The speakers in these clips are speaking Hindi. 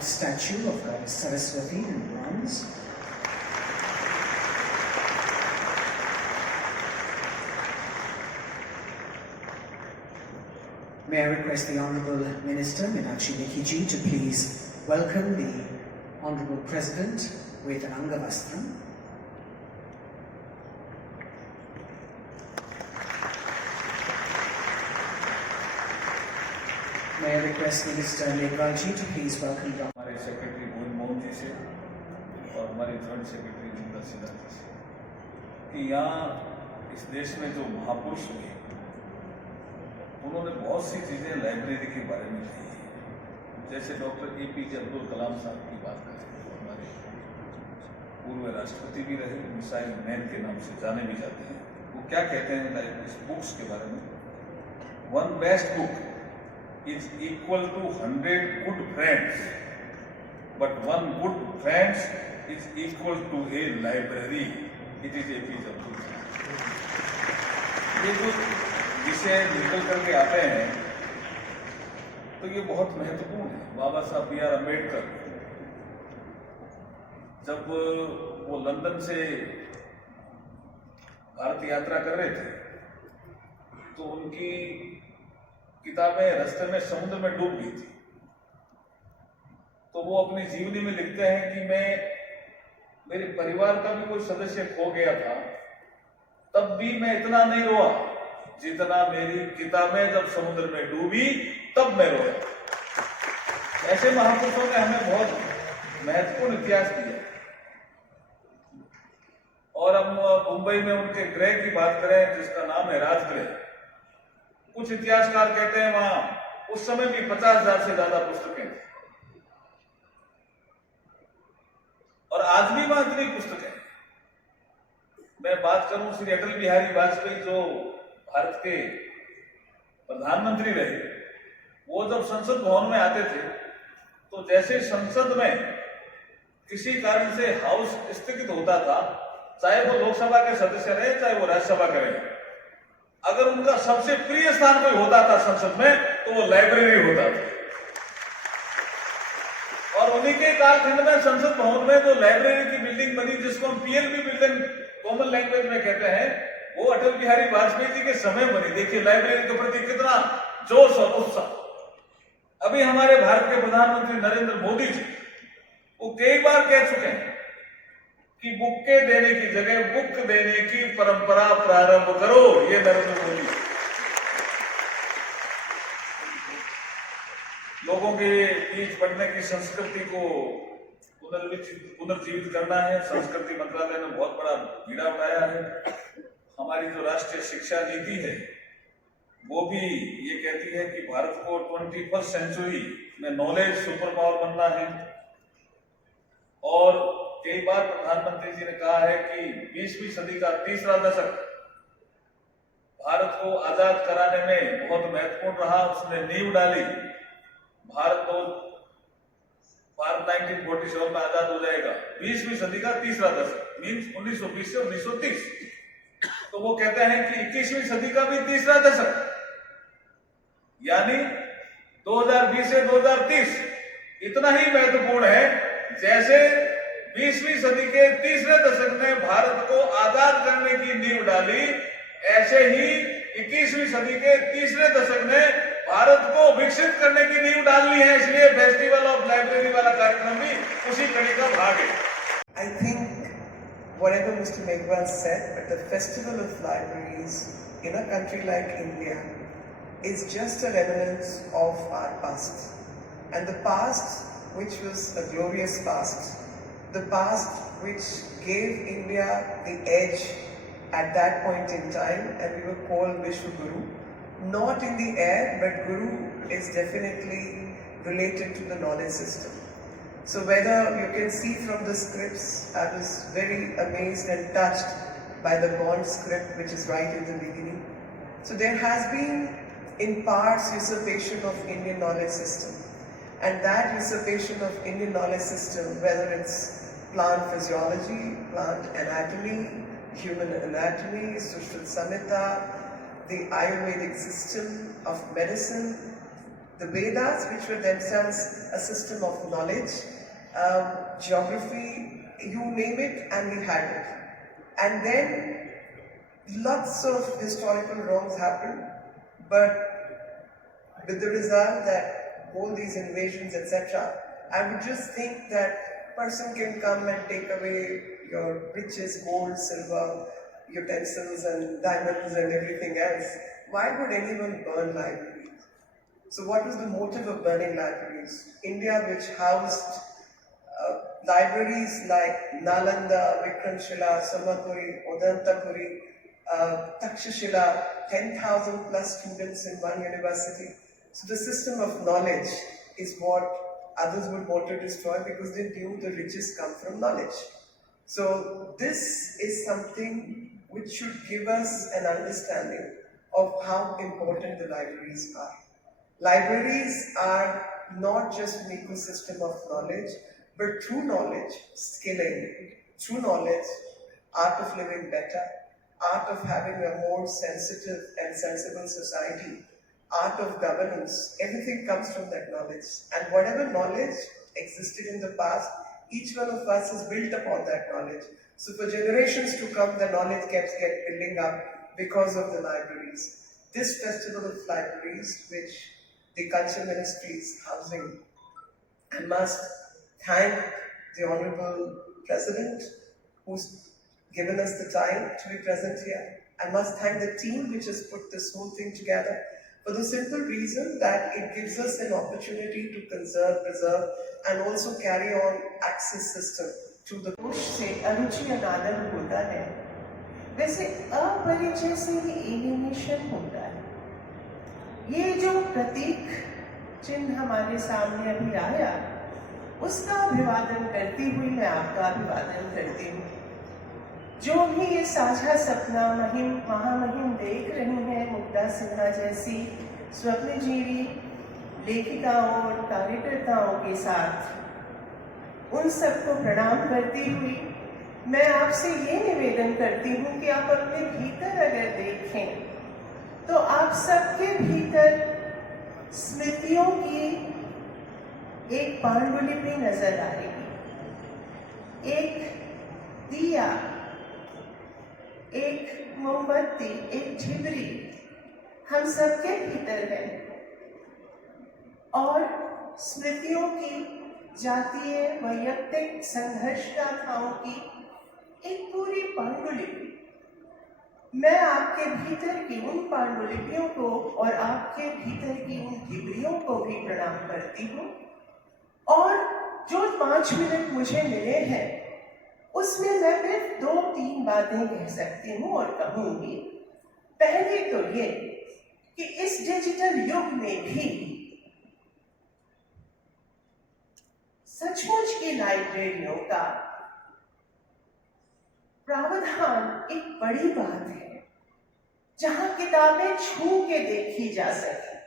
carved statue of Goddess Saraswati in bronze. May I request the Honourable Minister Meenakshi Lekhi ji to please welcome the Honourable President with an Angavastram. May I request Minister Megwal ji to please welcome the हमारे सेक्रेटरी भुवन मोहन जी से और हमारे जॉइंट सेक्रेटरी जिंदल सिन्हा जी से कि यहाँ इस देश में जो महापुरुष हुए उन्होंने बहुत सी चीजें लाइब्रेरी के बारे में कही। जैसे डॉक्टर APJ अब्दुल कलाम साहब की बात करें तो हमारे पूर्व राष्ट्रपति भी रहे, मिसाइल मैन के नाम से जाने भी जाते हैं। वो क्या कहते हैं इस बुक्स के बारे में? One best book is equal to 100 good friends, but one good friend is equal to a library. It is APJ Abdul Kalam. ये जो विषय निकल करके आते हैं तो ये बहुत महत्वपूर्ण है। बाबा साहब B.R. अम्बेडकर जब वो लंदन से भारत यात्रा कर रहे थे तो उनकी किताबें रास्ते में समुद्र में डूब गई थी। तो वो अपनी जीवनी में लिखते हैं कि मेरे परिवार का भी कोई सदस्य खो गया था, तब भी मैं इतना नहीं रोआ जितना मेरी किताबें जब समुद्र में डूबी तब मैं रोया। ऐसे महापुरुषों ने हमें बहुत महत्वपूर्ण इतिहास दिया। और हम मुंबई में उनके गृह की बात करें जिसका नाम है राजगृह, कुछ इतिहासकार कहते हैं वहां उस समय भी 50,000 से ज्यादा पुस्तकें थी और आज भी वहां इतनी पुस्तकें। मैं बात करूं श्री अटल बिहारी वाजपेयी जो भारत के प्रधानमंत्री रहे, वो जब संसद भवन में आते थे तो जैसे संसद में किसी कारण से हाउस स्थगित होता था, चाहे वो लोकसभा के सदस्य रहे चाहे वो राज्यसभा के रहे, अगर उनका सबसे प्रिय स्थान कोई होता था संसद में तो वो लाइब्रेरी होता था। और उन्हीं के कालखंड में संसद भवन में जो लाइब्रेरी की बिल्डिंग बनी जिसको हम PLB बिल्डिंग कॉमन लैंग्वेज में कहते हैं, वो अटल बिहारी वाजपेयी जी के समय बनी। देखिए लाइब्रेरी के प्रति कितना जोश और उत्साह। अभी हमारे भारत के प्रधानमंत्री नरेंद्र मोदी जी वो कई बार कह चुके हैं कि बुक्के देने की जगह बुक देने की परंपरा प्रारंभ करो। ये नरेंद्र मोदी लोगों के बीच पढ़ने की संस्कृति को पुनर्जीवित करना है। संस्कृति मंत्रालय ने बहुत बड़ा बीड़ा उठाया है। हमारी जो राष्ट्रीय शिक्षा नीति है वो भी ये कहती है कि भारत को 21st सेंचुरी में नॉलेज सुपर पावर बनना है। और कई बार प्रधानमंत्री जी ने कहा है कि 20वीं सदी का तीसरा दशक भारत को आजाद कराने में बहुत महत्वपूर्ण रहा, उसने नींव डाली। भारत 1947 में आजाद हो जाएगा। 20वीं सदी का तीसरा दशक मीन्स 1920 से 1930। तो वो कहते हैं कि 21वीं सदी का भी तीसरा दशक यानी 2020 से 2030 इतना ही महत्वपूर्ण है जैसे 20वीं सदी के तीसरे दशक ने भारत को आजाद करने की नींव डाली, ऐसे ही 21वीं सदी के तीसरे दशक ने भारत को विकसित करने की नींव डालनी है। इसलिए फेस्टिवल ऑफ लाइब्रेरी वाला कार्यक्रम भी उसी कड़ी का भाग है। I think whatever Mr. Megwal said, but the festival of libraries in a country like India is just a remnants of our past, and the past which was a glorious past, the past which gave India the edge at that point in time, and we were called Vishwa Guru. Not in the air, but Guru is definitely related to the knowledge system. So whether you can see from the scripts, I was very amazed and touched by the Bond script which is right in the beginning. So there has been in parts usurpation of Indian knowledge system, and that usurpation of Indian knowledge system, whether it's plant physiology, plant anatomy, human anatomy, Sushruta Samhita, the Ayurvedic system of medicine, The Vedas, which were themselves a system of knowledge, geography, you name it, and we had it. And then lots of historical wrongs happened, but with the result that all these invasions, etc., I would just think that person can come and take away your riches, gold, silver, utensils and diamonds and everything else. Why would anyone burn libraries? So what was the motive of burning libraries? India, which housed libraries like Nalanda, Vikramshila, Samapuri, Odantapuri, Takshashila, 10,000 plus students in one university. So the system of knowledge is what others would want to destroy because they knew the riches come from knowledge. So this is something which should give us an understanding of how important the libraries are. Libraries are not just an ecosystem of knowledge, but through knowledge, skilling, through knowledge, art of living better, art of having a more sensitive and sensible society, art of governance, everything comes from that knowledge. And whatever knowledge existed in the past, each one of us is built upon that knowledge. So for generations to come, the knowledge kept building up because of the libraries. This Festival of Libraries, which the Culture Ministry is housing, I must thank the Honorable President who's given us the time to be present here. I must thank the team which has put this whole thing together for the simple reason that it gives us an opportunity to conserve, preserve and also carry on access system to the से अरुचि अनादर होता है, वैसे अपरिचय से ही एलिमिनेशन होता है। ये जो प्रतीक चिन्ह हमारे सामने अभी आया, उसका अभिवादन करती हुई मैं आपका अभिवादन करती हूँ। जो भी ये साझा सपना महामहिम देख रही हैं, मुग्धा सिन्हा जैसी स्वप्नजीवी लेखिकाओं और कार्यकर्ताओं के साथ, उन सबको प्रणाम करती हुई मैं आपसे ये निवेदन करती हूँ कि आप अपने भीतर अगर देखें तो आप सबके भीतर स्मृतियों की एक पांडुलिपि नजर आएगी, एक दिया, एक मोमबत्ती, एक झिबरी हम सबके भीतर है और स्मृतियों की जातीय वैयक्तिक संघर्ष गाथाओं की एक पूरी पांडुलिपि। मैं आपके भीतर की उन पांडुलिपियों को और आपके भीतर की उन झिबरियों को भी प्रणाम करती हूँ और जो 5 मिनट मुझे मिले हैं उसमें मैं सिर्फ 2-3 बातें कह सकती हूँ और कहूँगी। पहले तो ये कि इस डिजिटल युग में भी सचमुच की लाइब्रेरियों का प्रावधान एक बड़ी बात है, जहां किताबें छू के देखी जा सके।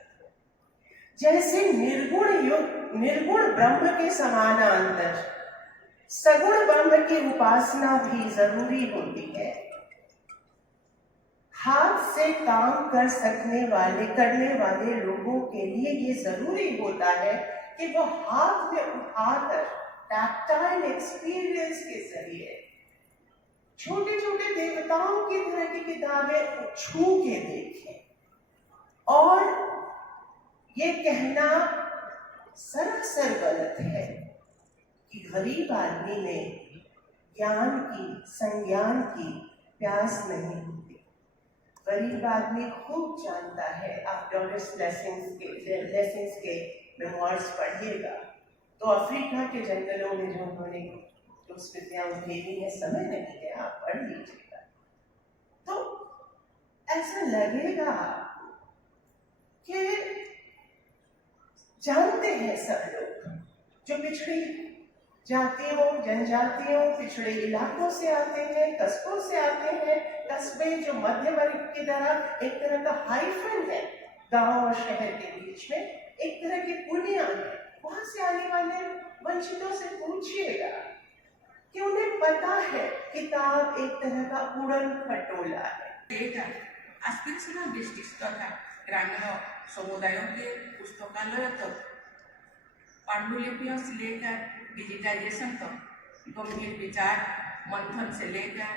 जैसे निर्गुण ब्रह्म के समानांतर सगुण ब्रह्म की उपासना भी जरूरी होती है। हाथ से काम करने वाले लोगों के लिए ये जरूरी होता है कि वो हाथ में उठाकर टैक्टाइल एक्सपीरियंस के जरिए छोटे छोटे देवताओं की तरह की किताबें छू के देखें। और ये कहना सरासर गलत है कि गरीब आदमी में ज्ञान की, संज्ञान की प्यास नहीं होती। गरीब आदमी खूब जानता है। आप डॉरिस लेसिंग्स के मेमोइर्स पढ़िएगा तो अफ्रीका के जंगलों में जो उन्होंने जो स्मृतियां उठेरी है, समय नहीं है, आप पढ़ लीजिएगा तो ऐसा लगेगा कि जानते हैं सब लोग जो पिछड़ी जातियों, जनजातियों, पिछड़े इलाकों से आते हैं, कस्बों से आते हैं। कस्बे जो मध्य वर्ग की तरह एक तरह का हाइफन है गांव और शहर के बीच में, एक तरह की पुलियां हैं। वहां से आने वाले वंचितों से पूछिएगा कि उन्हें पता है किताब एक तरह का उड़न खटोला है। Aspirational districts तथा ग्रामीण समुदायों के पुस्तकालयों तक, पांडुलिपियों से लेकर डिजिटाइजेशन तक, गंभीर विचार मंथन से लेकर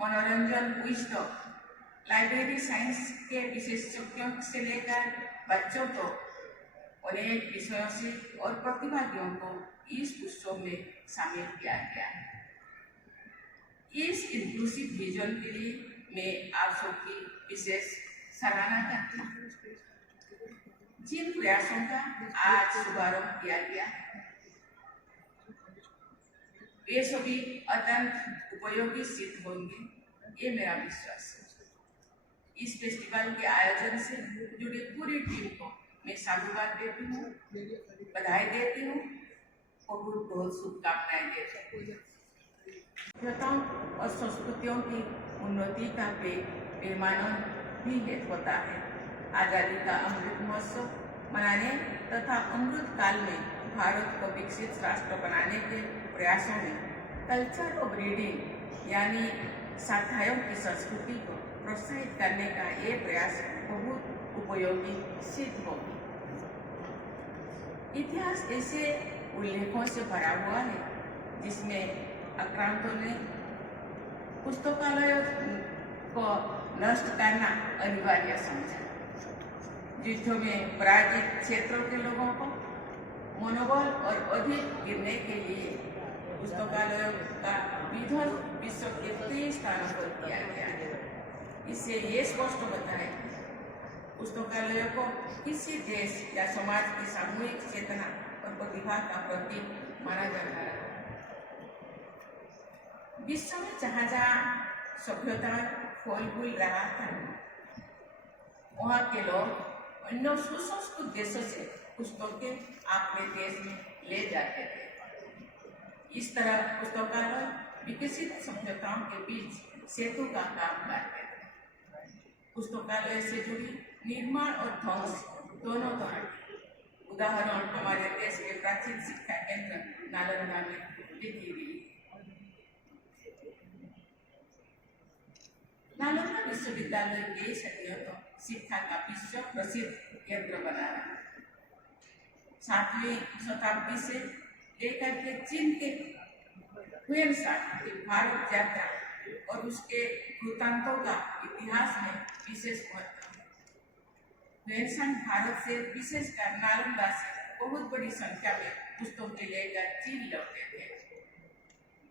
मनोरंजन क्विज तक, लाइब्रेरी साइंस के विशेषज्ञों से लेकर बच्चों को अनेक विषयों से और प्रतिभागियों को इस उत्सव में शामिल किया गया है। इस इंक्लूसिव विजन के लिए मैं आप सबकी विशेष सराहना करती हूँ। जिन प्रयासों का आज शुभारंभ किया गया वे सभी अत्यंत उपयोगी सिद्ध होंगे, ये मेरा विश्वास है। इस फेस्टिवल के आयोजन से जुड़ी पूरी टीम को मैं साधुवाद देती हूँ, बधाई देती हूँ और बहुत शुभकामनाएं देती हूँ। सभ्यताओं और संस्कृतियों की उन्नति का पैमाना भी होता है। आज़ादी का अमृत महोत्सव मनाने तथा अमृत काल में भारत को विकसित राष्ट्र बनाने के प्रयासों में कल्चर ऑफ रीडिंग यानी साथायों की संस्कृति को प्रोत्साहित करने का ये प्रयास बहुत उपयोगी सिद्ध होगी। इतिहास ऐसे उल्लेखों से भरा हुआ है जिसमें आक्रांतों ने पुस्तकालयों को नष्ट करना अनिवार्य समझा। युद्धों में पराजित क्षेत्रों के लोगों को मनोबल और अधिक गिरने के लिए पुस्तकालयों का विध्वंस विश्व के कई स्थानों पर किया गया है। इससे ये स्पष्ट होता है पुस्तकालयों को किसी देश या समाज की सामूहिक चेतना और प्रतिभा का प्रतीक माना जाता है। विश्व में जहाँ जहाँ सभ्यता फल फूल रहा था, वहाँ के लोग अन्य सुसंस्कृत देशों से पुस्तकें अपने देश में ले जाते थे। इस तरह पुस्तकालय विकसित सभ्यताओं के बीच सेतु का काम करते थे। पुस्तकालय से जुड़ी निर्माण और ध्वंस दोनों तरह उदाहरण हमारे देश के प्राचीन शिक्षा केंद्र नालंदा में देखी गई। नालंदा विश्वविद्यालय कई सदियों तक शिक्षा का विश्व प्रसिद्ध केंद्र बना रहा। 7वीं शताब्दी से लेकर के चीन के हुएनसांग की भारत यात्रा और उसके वृत्तांतों का इतिहास में विशेष महत्व है। हुएनसांग भारत से विशेषकर नालंदा से बहुत बड़ी संख्या में पुस्तकें लेकर चीन लौटे थे।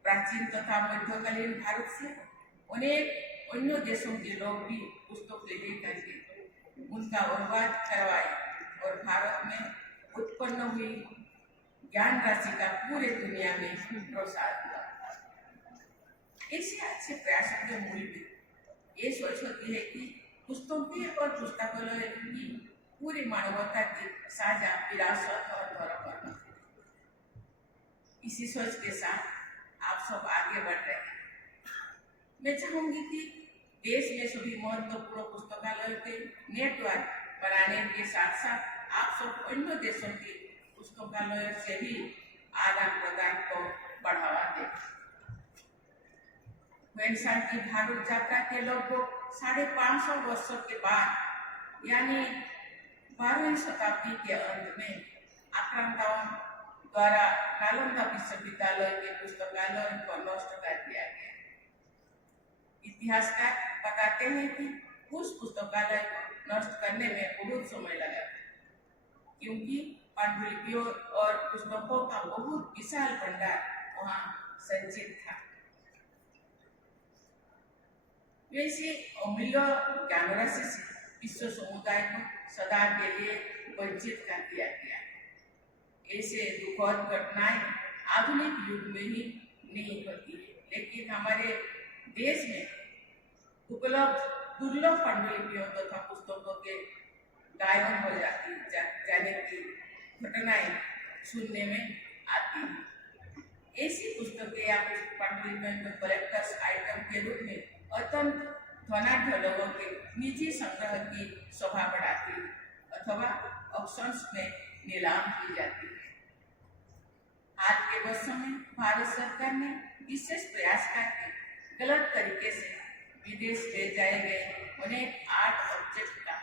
प्राचीन तथा मध्यकालीन भारत से अनेक अन्य देशों के लोग भी पुस्तकें लेकर के उनका अनुवाद करवाए और भारत में उत्पन्न हुई ज्ञान राशि का पूरे दुनिया में प्रसार हुआ। ऐसे अच्छे प्रयासों के मूल में ये सोच होती है कि पुस्तकें और पुस्तकालय की पूरी मानवता की साझा विरासत और धरोहर। इसी सोच के साथ आप सब आगे बढ़ रहे हैं। मैं चाहूंगी कि देश में सभी महत्वपूर्ण पुस्तकालयों के नेटवर्क बनाने के साथ साथ आप सब अन्य देशों के पुस्तकालयों से भी आदान प्रदान को बढ़ावा दें। हुएनसांग की भारत यात्रा के लगभग 550 वर्षों के बाद यानी 12वीं शताब्दी के अंत में आक्रांताओं द्वारा नालंदा विश्वविद्यालय के पुस्तकालय को नष्ट कर दिया गया। इतिहासकार बताते हैं कि उस पुस्तकालय को नष्ट करने में बहुत समय लगा क्योंकि पांडुलिपियों और पुस्तकों का बहुत विशाल भंडार वहाँ संचित था। वैसे अमूल्य ज्ञान राशि से विश्व समुदाय को सदा के लिए वंचित कर दिया गया। ऐसे दुखद घटनाएं आधुनिक युग में ही नहीं होती है, लेकिन हमारे देश में उपलब्ध दुर्लभ पांडुलिपियों तथा पुस्तकों के गायब हो जाने की घटनाएं सुनने में आती हैं। ऐसी पुस्तकें या पांडुलिपियों को कलेक्टर्स आइटम के रूप में अत्यंत धनाढ्य लोगों के निजी संग्रह की शोभा बढ़ाती अथवा ऑक्शंस में नीलाम की जाती है। आज के वर्षों में भारत सरकार ने विशेष प्रयास करके गलत तरीके से विदेश ले जाए गए अनेक आर्ट ऑब्जेक्ट का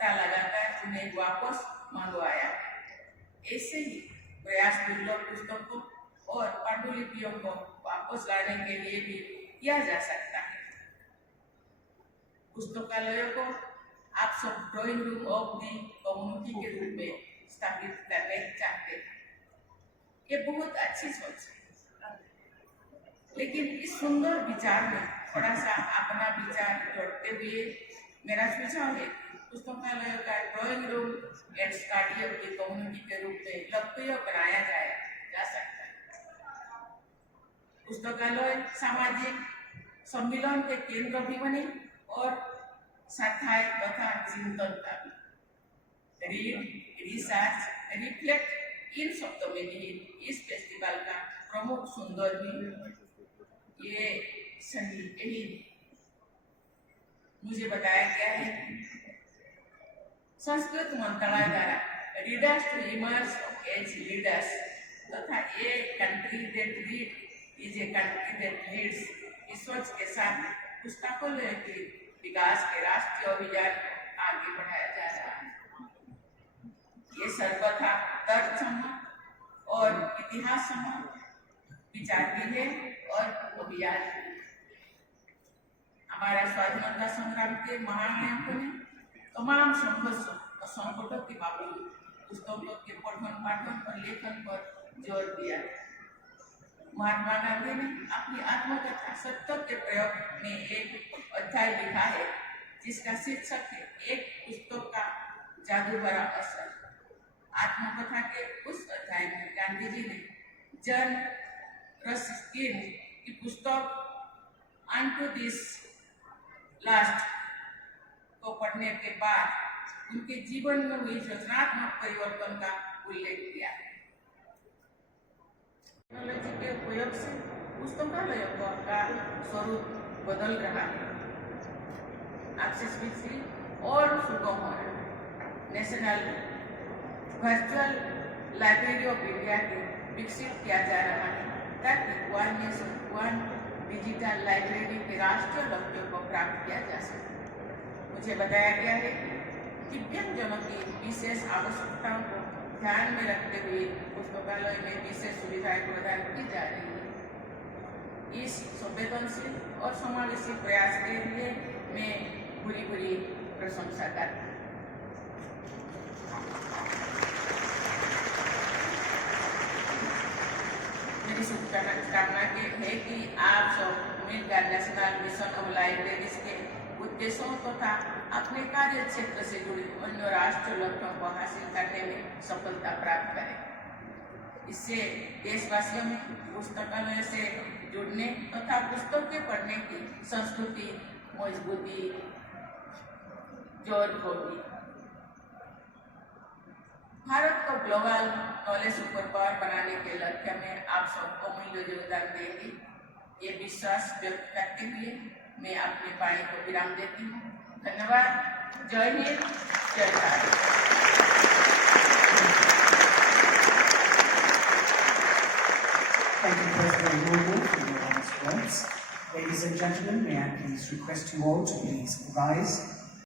पता लगाकर उन्हें वापस मंगवाया। ऐसे ही प्रयास दुर्लभ पुस्तकों और पांडुलिपियों को वापस लाने के लिए भी किया जा सकता है। पुस्तकालयों को आप सब drawing room of the community के रूप में स्थापित करना चाहते हैं। ये बहुत अच्छी सोच है, लेकिन इस सुंदर विचार में थोड़ा सा अपना विचार जोड़ते हुए मेरा सुझाव है पुस्तकालय का drawing room and study of the community के रूप में लोकप्रिय बनाया जा सकता है। पुस्तकालय सामाजिक सम्मेलन के केंद्र भी बने और साथाई तथा चिंतन का भी। रीड, रिसर्च, रिफ्लेक्ट इन शब्दों में निहित इस फेस्टिवल का प्रमुख सुंदर भी ये सही यही मुझे बताया गया है। संस्कृत मंत्रालय द्वारा readers to emerge as leaders तथा a country that read is a country that leads इस सोच के साथ पुस्तकालय के विकास के राष्ट्रीय अभियान आगे बढ़ाया जा रहा है। ये सर्वथा तर्कसम्मत और इतिहास सम्मत विचार भी है और अभियान भी। हमारा स्वाधीनता संग्राम के महानायकों ने तमाम संघर्ष और संकटों के बावजूद पुस्तकों के पठन पाठन और लेखन पर जोर दिया। महात्मा गांधी ने अपनी आत्मकथा सत्य के प्रयोग में एक अध्याय लिखा है जिसका शीर्षक है एक पुस्तक का जादू भरा असर। आत्मकथा के उस अध्याय में गांधी जी ने जन रस्किन की पुस्तक अनटू दिस लास्ट को पढ़ने के बाद उनके जीवन में हुई रचनात्मक परिवर्तन का उल्लेख किया। टेक्नोलॉजी के उपयोग से पुस्तकालयों का स्वरूप बदल रहा है। एक्सेसिबिलिटी और सुगम हो रहा है। National virtual library of India को विकसित किया जा रहा है ताकि one nation one digital library के राष्ट्रीय लक्ष्यों को प्राप्त किया जा सके। मुझे बताया गया है दिव्यांगजनों की विशेष आवश्यकताओं को ध्यान में रखते हुए पुस्तकालय में विशेष सुविधाएं प्रदान की जा रही है। इस संवेदनशील और समावेशी प्रयास के लिए मैं पूरी प्रशंसा करता हूँ। मेरी शुभकामना है कि आप सब मिलकर नेशनल मिशन ऑफ लाइब्रेरीज के उद्देश्यों तथा अपने कार्य क्षेत्र से जुड़े अन्य राष्ट्रीय लक्ष्यों को हासिल करने में सफलता प्राप्त करें। इससे देशवासियों में पुस्तकालय से जुड़ने तथा पुस्तकें पढ़ने की संस्कृति मजबूती जोर होगी। भारत को ग्लोबल नॉलेज सुपर पावर बनाने के लक्ष्य में आप सबको मूल्य योगदान देंगे, ये विश्वास व्यक्त करते हुए मैं अपने वाणी को विराम देती हूँ। धन्यवाद। जय हिंद, जय Bharat. Thank you, President Noble, for your honest words. Ladies and gentlemen, may I please request you all to please rise